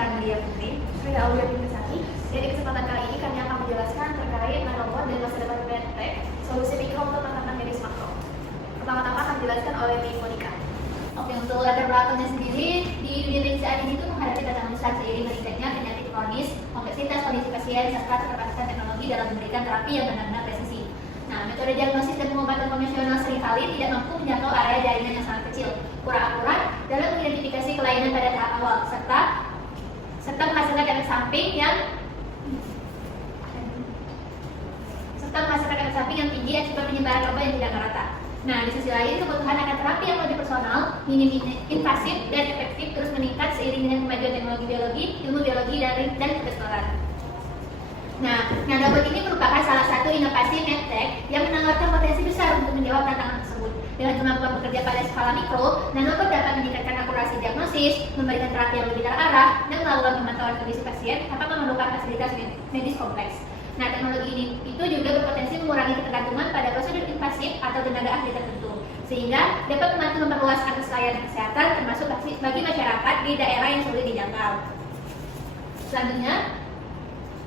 Perkenalkan Lia Putri, saya Aulia Pintasari. Dan di kesempatan kali ini kami akan menjelaskan terkait nanobot dan masa depan medtech, solusi mikro untuk tantangan medis makro. Pertama-tama akan dijelaskan oleh Monica. Oke, untuk latar belakangnya sendiri, di dunia medis saat ini itu menghadapi tantangan besar seiring meningkatnya penyakit kronis, kompleksitas kondisi pasien, serta keterbatasan teknologi dalam memberikan terapi yang benar-benar presisi. Nah, metode diagnosis dan pengobatan konvensional seringkali tidak mampu menjangkau area jaringan yang sangat kecil, kurang akurat dalam mengidentifikasi kelainan pada tahap awal, serta menghasilkan efek samping yang tinggi akibat penyebaran obat yang tidak merata. Nah, di sisi lain, kebutuhan akan terapi yang lebih personal, minim invasif, dan efektif terus meningkat seiring dengan kemajuan teknologi biologi, ilmu biologi, dan kedokteran. Nah, nanobot ini merupakan salah satu inovasi medtech yang menawarkan potensi besar untuk menjawab tantangan tersebut. Dengan kemampuan bekerja pada skala mikro, nanobot dapat meningkatkan akurasi diagnosis, memberikan terapi yang lebih terarah, dan melakukan pemantauan kondisi pasien tanpa memerlukan fasilitas medis kompleks. Nah, teknologi ini itu juga berpotensi mengurangi ketergantungan pada prosedur invasif atau tenaga ahli tertentu, sehingga dapat membantu memperluas akses layanan kesehatan termasuk bagi masyarakat di daerah yang sulit dijangkau. Selanjutnya,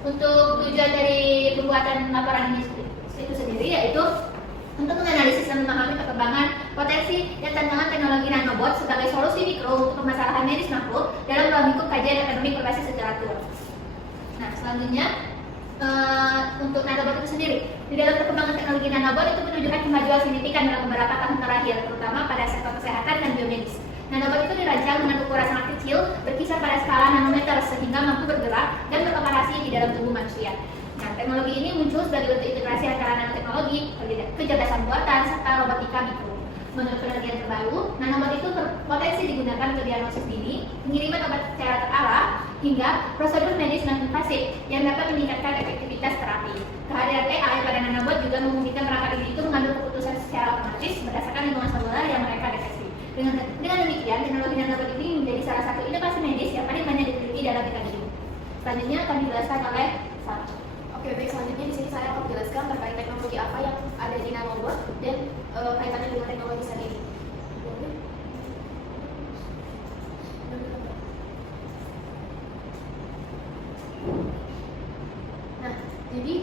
untuk tujuan dari pembuatan laporan ini itu sendiri yaitu untuk menganalisis dan memahami perkembangan, potensi, dan tantangan teknologi nanobot sebagai solusi mikro untuk permasalahan medis makro dalam ruang lingkup kajian akademik berbasis literatur. Nah, selanjutnya untuk nanobot itu sendiri, di dalam perkembangan teknologi nanobot itu menunjukkan kemajuan signifikan dalam beberapa tahun terakhir, terutama pada sektor kesehatan dan biomedis. Nanobot itu dirancang dengan ukuran sangat kecil, berkisar pada skala nanometer sehingga mampu bergerak dan beroperasi di dalam tubuh manusia. Nah, teknologi ini muncul sebagai bentuk integrasi antara nanoteknologi, kecerdasan buatan, serta robotika mikro. Menurut penelitian terbaru, nanobot itu berpotensi digunakan untuk diagnosis dini, pengiriman obat secara terarah, hingga prosedur medis non-invasif yang dapat meningkatkan efektivitas terapi. Kehadiran AI pada nanobot juga memungkinkan perangkat ini itu mengambil keputusan secara otomatis berdasarkan lingkungan seluler yang mereka deteksi. Dengan demikian, teknologi nanobot ini menjadi salah satu inovasi medis yang paling banyak diteliti dalam dekade ini. Selanjutnya akan dijelaskan oleh Sarah. Oke, baik, selanjutnya di sini saya akan menjelaskan terkait teknologi apa yang ada di nanobot dan kaitannya dengan teknologi saat ini. Nah, jadi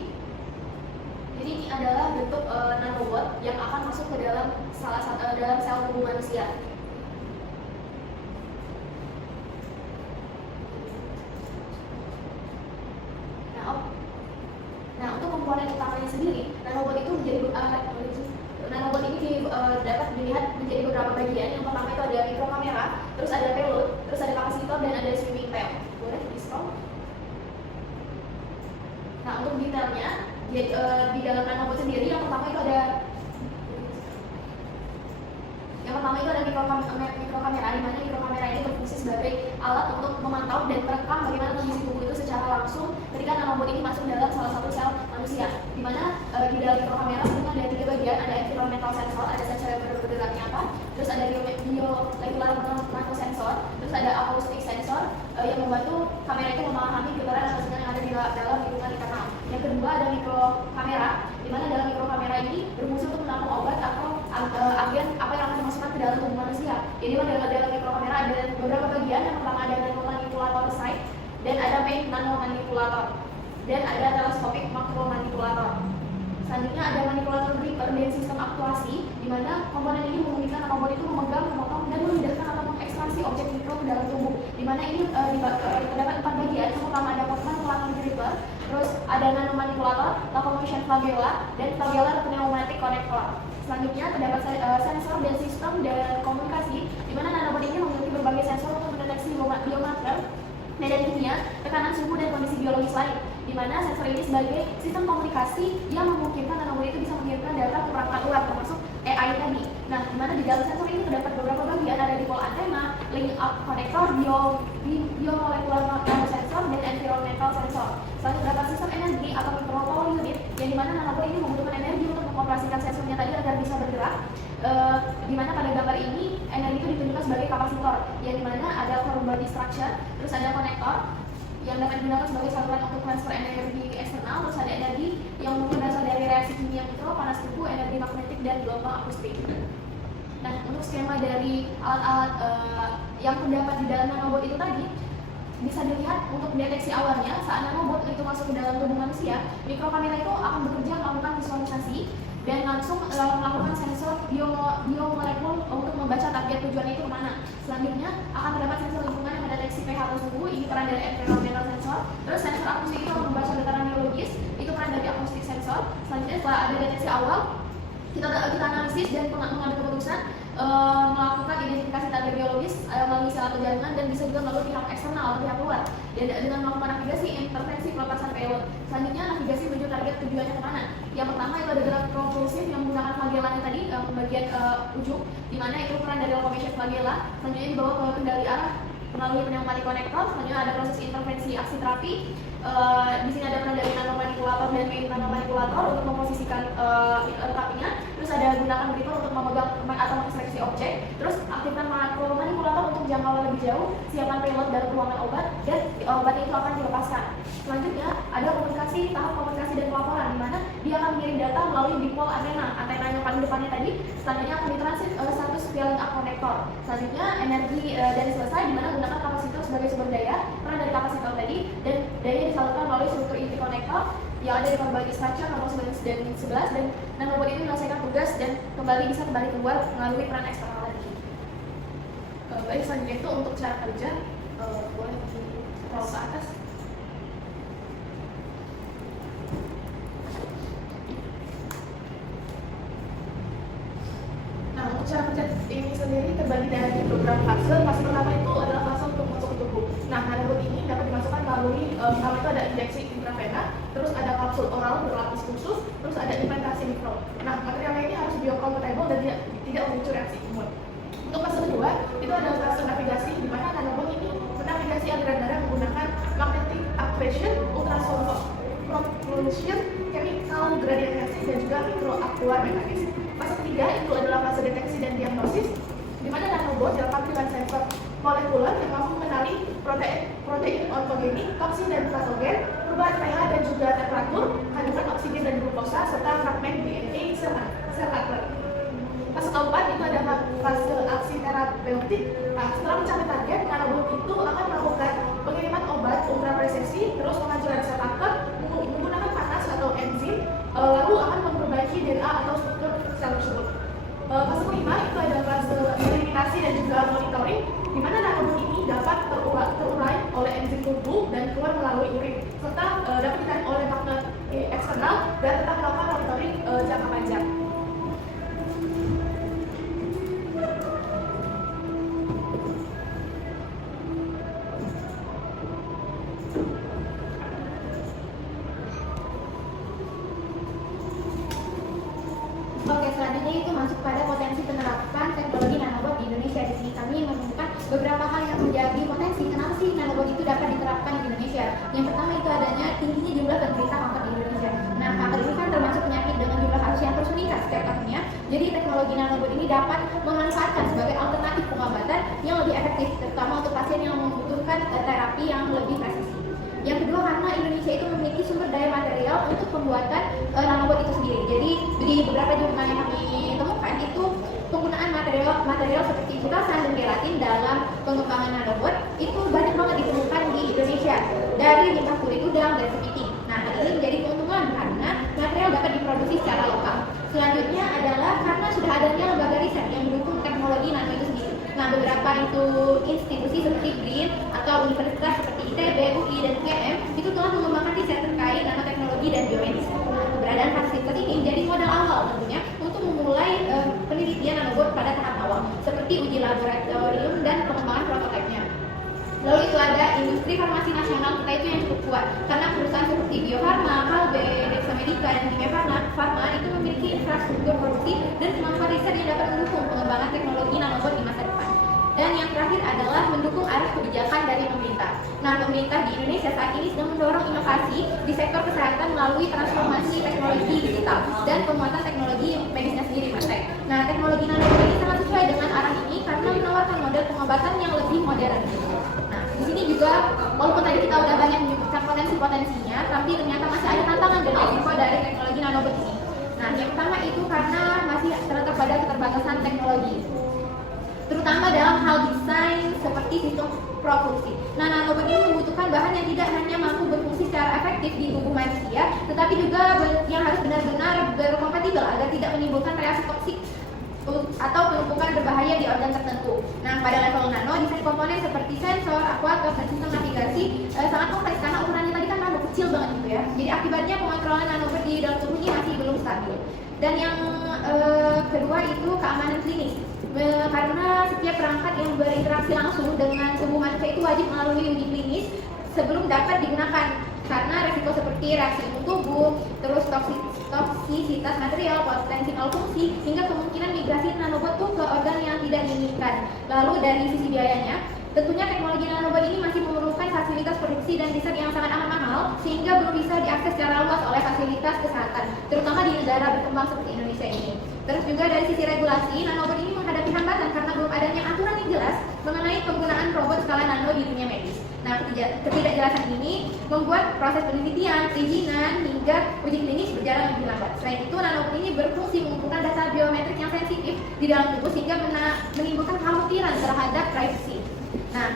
ini adalah bentuk nanobot yang akan masuk ke dalam dalam sel tubuh manusia. Nah, untuk komponen utamanya sendiri, nanobot itu nanobot ini dapat dilihat menjadi beberapa bagian. Yang pertama itu ada mikrokamera, terus ada payload, terus ada kapasitor, dan ada swimming tail. Boleh di-scroll? Nah, untuk detailnya di dalam nanobot sendiri, yang pertama itu ada mikrokamera, di mana mikrokamera ini berfungsi sebagai alat untuk memantau dan merekam bagaimana kondisi tubuh itu secara langsung ketika nanobot ini masuk dalam salah satu sel manusia. Di mana di dalam mikrokamera sebenarnya ada 3 bagian, ada environmental sensor, ada sensor yang bergerak nyata, terus ada biomolecular microsensor, terus ada acoustic sensor yang membantu kamera itu memahami getaran atau sinyal yang ada di dalam lingkungan internal. Yang kedua ada mikrokamera, di mana dalam mikrokamera ini berfungsi untuk menampung obat atau agen apa yang akan dimasukkan ke dalam tubuh manusia. Jadi dalam mikrokamera ada beberapa bagian. Yang pertama ada nanomanipulator site, dan ada main nanomanipulator, dan ada teleskopik makromanipulator. Selanjutnya ada manipulator gripper dan sistem aktuasi, di mana komponen ini memungkinkan nanobot itu memegang, memotong, dan memindahkan atau mengekstraksi objek mikro ke dalam tubuh. Di mana ini terdapat 4 bagian. Yang pertama ada manipulator gripper, terus ada nanomanipulator, locomotion flagella, dan flagella pneumatic connector. Selanjutnya terdapat sensor dan sistem dan komunikasi, di mana nanobot ini memiliki berbagai sensor untuk mendeteksi biomarker, medan kimia, tekanan suhu, dan kondisi biologis lain. Di mana sensor ini sebagai sistem komunikasi yang memungkinkan nanobot itu bisa mengirimkan data ke perangkat luar, termasuk AI tadi. Nah, di mana di dalam sensor ini terdapat beberapa bagian, ada dipole antena, link up connector, biomolecular sensor, dan environmental sensor. Selanjutnya terdapat sistem energi atau micropole unit, yang di mana nanobot ini membutuhkan energi untuk mengoperasikan sensornya tadi agar bisa bergerak. Di mana pada gambar ini energi itu ditunjukkan sebagai kapasitor, yang di mana ada core body structure, terus ada konektor yang dapat digunakan sebagai saluran untuk transfer energi eksternal, terus ada energi yang mungkin berasal dari reaksi kimia mikro, panas tubuh, energi magnetik, dan gelombang akustik. Nah, untuk skema dari alat-alat yang terdapat di dalam nanobot itu tadi, bisa dilihat untuk deteksi awalnya saat nanobot itu masuk ke dalam tubuh manusia, mikrokamera itu akan bekerja melakukan visualisasi dan langsung melakukan sensor biomolekul untuk membaca target tujuan itu kemana. Selanjutnya akan terdapat sensor lingkungan yang mendeteksi pH atau suhu, ini peran dari environmental sensor. Terus sensor akustik itu membaca getaran biologis, itu peran dari acoustic sensor. Selanjutnya setelah ada deteksi awal, kita analisis dan mengambil keputusan, melakukan identifikasi target biologis melalui sel atau jaringan, dan bisa juga melalui pihak eksternal atau pihak luar, dan dengan melakukan navigasi, intervensi, pelepasan payload. Selanjutnya navigasi menuju target tujuannya kemana. Yang pertama itu ada gerak propulsif yang menggunakan flagelanya tadi, bagian ujung, di mana itu peran dari locomotion flagella. Selanjutnya dibawa ke kendali arah melalui pneumatic connector. Selanjutnya ada proses intervensi aksi terapi. Di sini ada peran dari nanomanipulator dan main nanomanipulator untuk memposisikan terapinya. Terus ada gunakan breather untuk memegang atau menginspeksi objek. Terus aktifkan makromanipulator untuk jangkauan lebih jauh. Siapkan payload dari ruangan obat, dan obat itu akan dilepaskan. Selanjutnya ada komunikasi, tahap komunikasi dan pelaporan, di mana dia akan mengirim data melalui dipol antena yang paling depannya tadi. Selanjutnya akan ditransit satu scaling up connector. Selanjutnya energi dan selesai, di mana gunakan kapasitor sebagai sumber daya. Peran dari kapasitor tadi dan daya disalurkan melalui struktur inti konektor yang ada di berbagai structure nomor 9 dan 11, dan nanobot itu menyelesaikan tugas dan bisa kembali keluar melalui peran eksternal lagi. Baik, selanjutnya itu untuk cara kerja, boleh scroll ke atas. Nah, untuk cara kerja ini sendiri terbagi dari beberapa fase. Fase pertama itu adalah fase untuk masuk ke tubuh. Nah, nanobot ini dapat dimasukkan melalui pertama itu ada injeksi intravena, terus ada kapsul oral berlapis khusus, terus ada implantasi mikro. Nah, materialnya ini harus biocompatible dan tidak memicu reaksi imun. Untuk fase kedua itu ada fase navigasi, di mana nanobot ini menavigasi aliran darah menggunakan magnetic actuation, ultrasonic propulsion, chemical gradient dan juga microactuar mekanisme. Fase ketiga itu adalah fase deteksi dan diagnosis, di mana nanobot dilengkapi dengan sensor molekuler yang mampu mengenali protein onkogenik, toksin dan patogen, perubahan pH dan juga temperatur, kandungan oksigen dan glukosa, serta fragmen DNA sel akar. Fase keempat itu ada fase aksi terapeutik. Nah, setelah mencapai target, nanobot itu akan melakukan pengiriman obat ultrapresesi, terus penghancuran sel kanker menggunakan panas atau enzim, lalu akan memperbaiki DNA atau struktur sel tersebut. Fase kelima itu ada fase eliminasi dan juga monitoring, di mana nanobot ini dapat terurai oleh enzim tubuh dan keluar melalui urin, serta dapat ditarik oleh faktor eksternal dan tetap melakukan monitoring jangka panjang. Oke, selanjutnya itu masuk pada potensi penerapan teknologi nanobot di Indonesia. Di sini kami menemukan beberapa hal yang menjadi potensi kenapa sih nanobot itu dapat diterapkan di Indonesia. Yang pertama itu adanya tingginya jumlah penderita kanker di Indonesia. Nah, kanker ini kan termasuk penyakit dengan jumlah kasus yang terus meningkat setiap tahunnya. Jadi teknologi nanobot ini dapat memanfaatkan sebagai alternatif pengobatan yang lebih efektif, terutama untuk pasien yang membutuhkan terapi yang lebih presisi. Yang kedua, karena Indonesia itu memiliki sumber daya material untuk pembuatan nanobot itu sendiri. Jadi di beberapa jurnal yang kami temukan itu penggunaan material seperti butasan dan gelatin dalam pengembangan nanobot itu banyak banget ditemukan di Indonesia dari limbah kulit udang dan kepiting. Nah, hal ini menjadi keuntungan karena material dapat diproduksi secara lokal. Selanjutnya adalah karena sudah adanya lembaga riset yang mendukung teknologi nano itu sendiri. Nah, beberapa itu institusi seperti BRIN atau universitas seperti ITB, UI, dan UGM itu telah mengembangkan riset terkait nanoteknologi dan biomedis. Nah, keberadaan fasilitas ini menjadi modal awal tentunya untuk memulai penelitian nanobot pada tahap awal, seperti uji laboratorium dan pengembangan prototipenya. Lalu itu ada industri farmasi nasional kita itu yang cukup kuat, karena perusahaan seperti Bio Farma, Kalbe, Dexa Medica, dan Kimia Farma itu memiliki infrastruktur produksi dan kemampuan riset yang dapat mendukung pengembangan teknologi nanobot di masa depan. Dan yang terakhir adalah mendukung arah kebijakan dari pemerintah. Nah, pemerintah di Indonesia saat ini sedang mendorong inovasi di sektor kesehatan melalui transformasi teknologi digital dan penguatan teknologi medisnya sendiri, Mas. Nah, teknologi nanobot ini sangat sesuai dengan arah ini karena menawarkan model pengobatan yang lebih modern. Nah, di sini juga walaupun tadi kita udah banyak menyebutkan potensi-potensinya, tapi ternyata masih ada tantangan dan risiko dari teknologi nanobot ini. Nah, yang pertama itu karena masih terletak pada keterbatasan teknologi, terutama dalam hal desain seperti sistem propulsi. Nah, nanobot ini bahan yang tidak hanya mampu berfungsi secara efektif di tubuh manusia, tetapi juga yang harus benar-benar berkompatibel agar tidak menimbulkan reaksi toksik atau penumpukan berbahaya di organ tertentu. Nah, pada level nano, desain komponen seperti sensor, aktuator, dan sistem navigasi sangat kompleks karena ukurannya tadi kan nano kecil banget gitu ya. Jadi akibatnya pengontrolan nanobot di dalam tubuh ini masih belum stabil. Dan yang kedua itu keamanan klinis. Karena setiap perangkat yang berinteraksi langsung dengan tubuh manusia itu wajib melalui uji klinis sebelum dapat digunakan, karena resiko seperti reaksi imun tubuh, terus toksisitas material, potensi malfungsi, hingga kemungkinan migrasi nanobot tuh ke organ yang tidak diinginkan. Lalu dari sisi biayanya, tentunya teknologi nanobot ini masih memerlukan fasilitas produksi dan riset yang sangat amat mahal, sehingga belum bisa diakses secara luas oleh fasilitas kesehatan, terutama di negara berkembang seperti Indonesia ini. Terus juga dari sisi regulasi, nanobot ini menghadapi hambatan karena belum adanya aturan yang jelas mengenai penggunaan robot skala nano di dunia medis. Nah, ketidakjelasan ini membuat proses penelitian, perizinan, hingga uji klinis berjalan lebih lambat. Selain itu, nanobot ini berfungsi mengumpulkan data biometrik yang sensitif di dalam tubuh sehingga menimbulkan kekhawatiran terhadap privacy. Nah,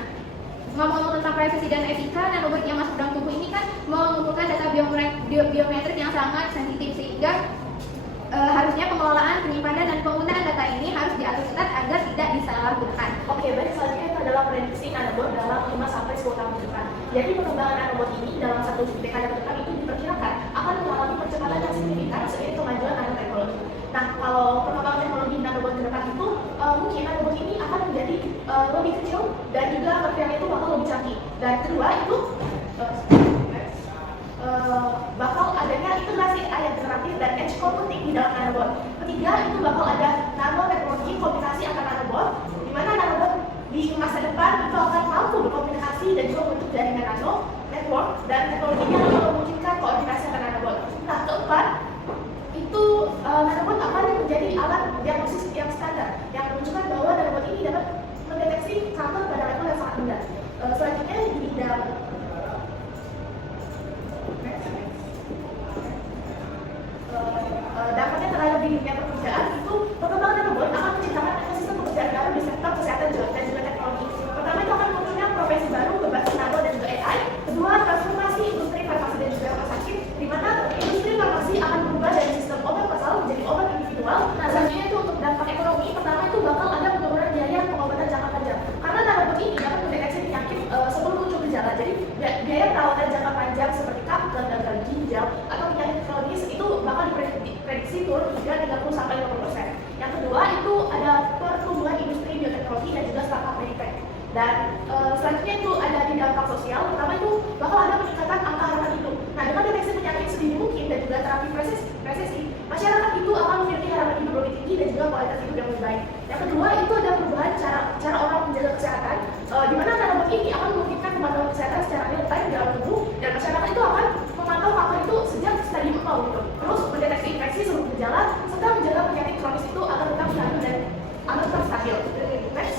ngomong tentang privacy dan etika, nanobot yang masuk dalam tubuh ini kan mengumpulkan data biometrik yang sangat sensitif, sehingga harusnya pengelolaan, penyimpanan, dan penggunaan data ini harus diatur ketat agar tidak disalahgunakan. Oke, baik, selanjutnya itu adalah prediksi nanobot dalam 5-10 tahun ke depan. Jadi pengembangan nanobot ini dalam 1 dekade ke depan itu diperkirakan akan mengalami percepatan yang signifikan seiring kemajuan nanoteknologi. Nah, kalau perkembangan teknologi nanobot ke depan itu mungkin nanobot ini akan menjadi lebih kecil dan juga materialnya itu bakal lebih canggih. Dan kedua itu bakal adanya integrasi AI generatif dan edge computing di dalam nanobot. Ketiga, itu bakal ada nanoteknologi kombinasi antar nanobot, di mana nanobot di masa depan itu akan mampu berkomunikasi dan juga membentuk jaringan nano, network, dan teknologinya akan memungkinkan koordinasi antar nanobot. Nah, keempat, itu nanobot akan menjadi alat diagnosis yang standar, yang menunjukkan bahwa nanobot ini dapat mendeteksi kanker pada level yang sangat rendah. Selanjutnya di bidang dampaknya terhadap di dunia pekerjaan itu perkembangan nanobot akan menciptakan ekosistem pekerjaan baru di sektor kesehatan dan juga teknologi. Pertama, itu akan munculnya profesi baru berbasis nano dan juga AI. Kedua, transformasi industri farmasi dan juga rumah sakit, di mana industri farmasi akan berubah dari sistem obat masal menjadi obat individual. Nah, selanjutnya itu untuk dampak ekonomi. Pertama, itu bakal ada penurunan biaya pengobatan jangka panjang, karena nanobot ini dapat mendeteksi penyakit sebelum muncul gejala. Jadi biaya perawatan jangka panjang seperti kanker, gagal ginjal, atau penyakit kronis itu bakal diprediksi turun hingga 30-50%. Yang kedua itu ada pertumbuhan industri bioteknologi dan juga startup meditech. Dan selanjutnya itu ada di dampak sosial. Pertama itu bakal ada peningkatan angka harapan hidup. Nah, dengan deteksi penyakit sedini mungkin dan juga terapi presesi, masyarakat itu akan memiliki harapan hidup lebih tinggi dan juga kualitas hidup yang lebih baik. Yang kedua itu ada perubahan cara orang menjaga kesehatan, di mana nanobot ini akan memungkinkan pemantauan kesehatan secara real time di dalam tubuh, dan masyarakat itu akan memantau faktor itu sejak stadium 0 gitu. Terus mendeteksi infeksi sebelum berjalan serta menjaga penyakit kronis itu agar tetap stabil dan agar tetap stabil. Next.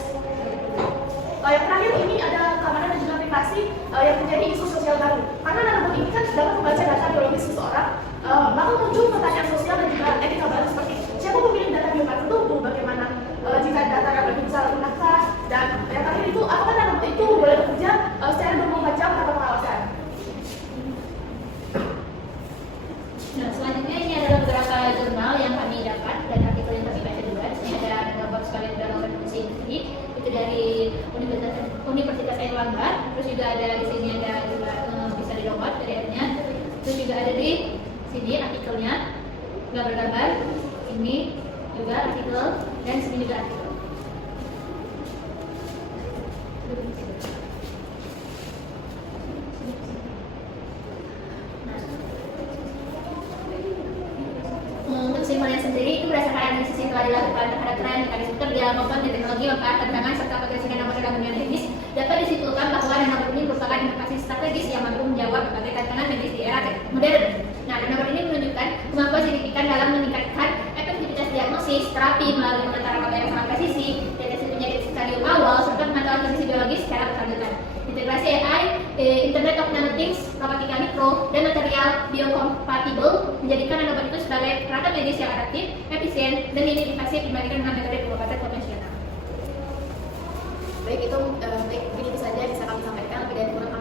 Yang terakhir ini ada keamanan dan juga privasi yang menjadi isu sosial baru. Karena nanobot ini kan dapat membaca data biologis seseorang, bakal muncul pertanyaan sosial dan juga etika baru seperti siapa pemilik data biometrik tubuh, bagaimana jika data dapat disalahgunakan, dan yang terakhir itu apakah nanobot itu boleh bekerja secara 24 jam tanpa pengawasan. Nah, selanjutnya ini adalah beberapa jurnal yang kami dapat dan artikel yang kami baca juga. Di sini ada nanobot sekalian dalam revolusi industri, itu dari Universitas Airlangga. Terus juga ada di sini ada juga bisa di-download PDF-nya. Terus juga ada di sini artikelnya, gambar-gambar. Ini juga artikel dan sini juga artikel. Kesimpulannya sendiri itu berdasarkan analisis yang telah dilakukan terhadap tren mekanisme di dalam maupun di teknologi manfaat tantangan serta potensi nanobot dalam dunia medis, dapat disimpulkan bahwa nanobot ini merupakan inovasi strategis yang mampu menjawab berbagai tantangan medis di era modern. Nah, nanobot ini menunjukkan kemampuan signifikan dalam meningkatkan efektivitas diagnosis, terapi melalui pengantaran obat yang sangat presisi, deteksi penyakit stadium awal, serta pemantauan kondisi biologis secara berkelanjutan. Integrasi AI, Internet of Things, robotika mikro, dan material biocompatible menjadikan nanobot itu sebagai perangkat medis yang adaptif, efisien, dan inovasi dibandingkan dengan metode pengobatan konvensional. Baik, itu baik, begini saja bisa kami sampaikan. Lebih dari kurang